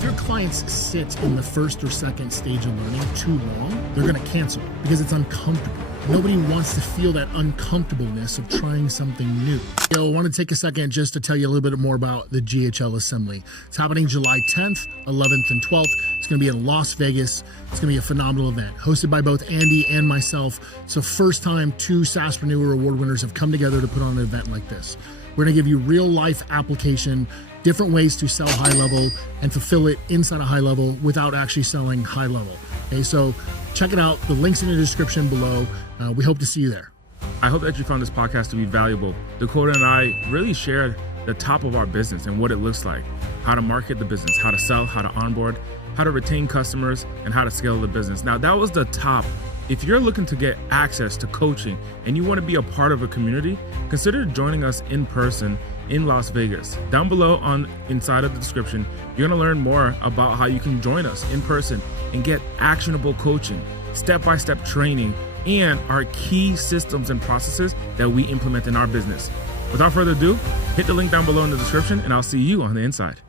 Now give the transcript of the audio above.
if your clients sit in the first or second stage of learning too long, they're going to cancel because it's uncomfortable. Nobody wants to feel that uncomfortableness of trying something new. I want to take a second just to tell you a little bit more about the GHL Assembly. It's happening July 10th, 11th, and 12th. It's going to be in Las Vegas. It's going to be a phenomenal event, hosted by both Andy and myself. It's the first time two SaaSpreneur award winners have come together to put on an event like this. We're going to give you real life application, different ways to sell HighLevel and fulfill it inside of HighLevel without actually selling HighLevel. Okay, so check it out. The link's in the description below. We hope to see you there. I hope that you found this podcast to be valuable. Dakota and I really shared the top of our business and what it looks like, how to market the business, how to sell, how to onboard, how to retain customers, and how to scale the business. Now, that was the top. If you're looking to get access to coaching and you want to be a part of a community, consider joining us in person in Las Vegas. Down below inside of the description, you're going to learn more about how you can join us in person and get actionable coaching, step-by-step training, and our key systems and processes that we implement in our business. Without further ado, hit the link down below in the description and I'll see you on the inside.